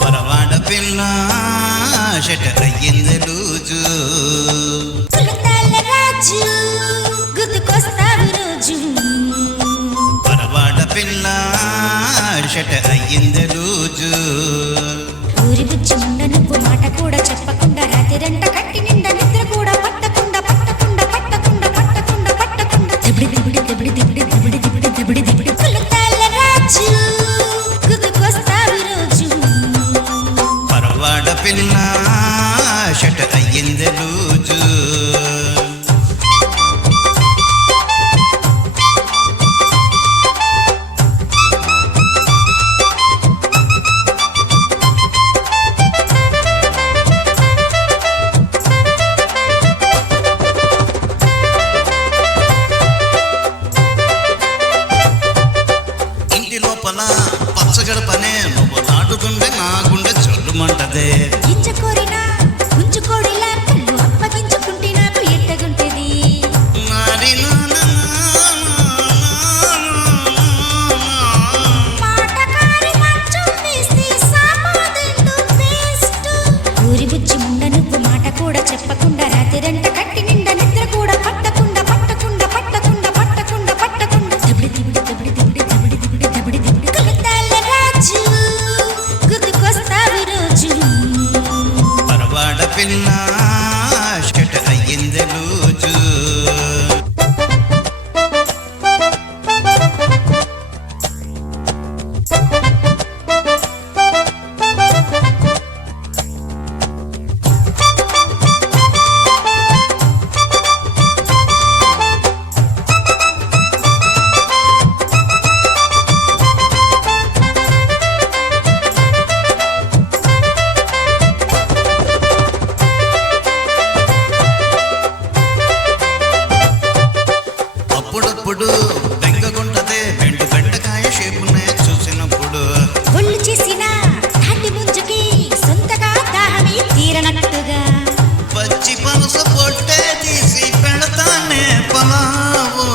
పరవాడ పిల్ల షట అయ్యింది లూజు పరవాడ పిల్ల షట అయ్యింది లూజు ఊరి బుచ్చి ముండ నువ్వు మాట కూడా చెప్పకుండా రాత్రిరంట కట్టి నిండా నిద్ర కూడా పట్టకుండా పట్టకుండా పట్టకుండా పట్టకుండా పట్టకుండా దిబిడి దిబిడి దిబిడి దిబిడి దిబిడి దిబిడి దిబిడి దిబిడి కులతాల రాజు గుర్తుకొస్తావి రోజు పరవాడ పిల్ల షట అయ్యింది లూజు పచ్చగడపనే నువ్వు నాటుతుండే నా గుండె చల్లుమంటదే గింజకోరినా ఉంచుకోడిలా కళ్ళు అప్పగించుకుంటే నాకు ఎట్టగుంటది మాటకారి మంచం వేస్తే సామాదెందు బెస్ట్ ఊరి బుచ్చి ముండ నువ్వు మాట కూడా చెప్పకుండా రాత్రిరంట కట్టి నిండా నిద్ర కూడా పట్టకుండా పట్టకుండా పట్టకుండా పట్టకుండా పట్టకుండా దిబిడి దిబిడి దిబిడి దిబిడి దిబిడి దిబిడి దిబిడి దిబిడి కులతాల రాజు గుర్తుకొస్తావి రోజు పరవాడ పిల్ల షట అయ్యింది లూజు అప్పుడప్పుడు బెంగగుంటదే బెండు బెండకాయ షేపునే చూసినప్పుడు ఒళ్ళు చేసిన తాటి ముంజుకి సొంతగా దాహమే తీరనట్టుగా పచ్చి పనస పొట్టే తీసి పెడతానే పలావు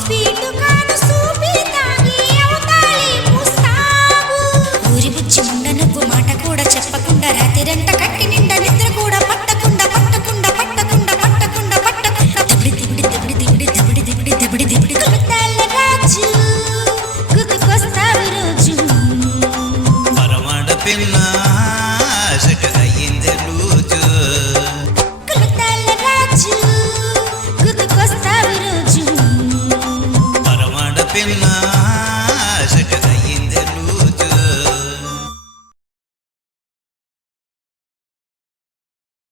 స్వీటు కాను సూపి తాగి అవతాలి ముస్తాబు ఊరి బుచ్చి ముండ నువ్వు మాట కూడా చెప్పకుండా రాత్రిరంట కట్టి నిండా నిద్ర కూడా పట్టకుండా పట్టకుండా పట్టకుండా పట్టకుండా పట్టకుండా దిబిడి దిబిడి దిబిడి దిబిడి దిబిడి దిబిడి దిబిడి దిబిడి కులతాల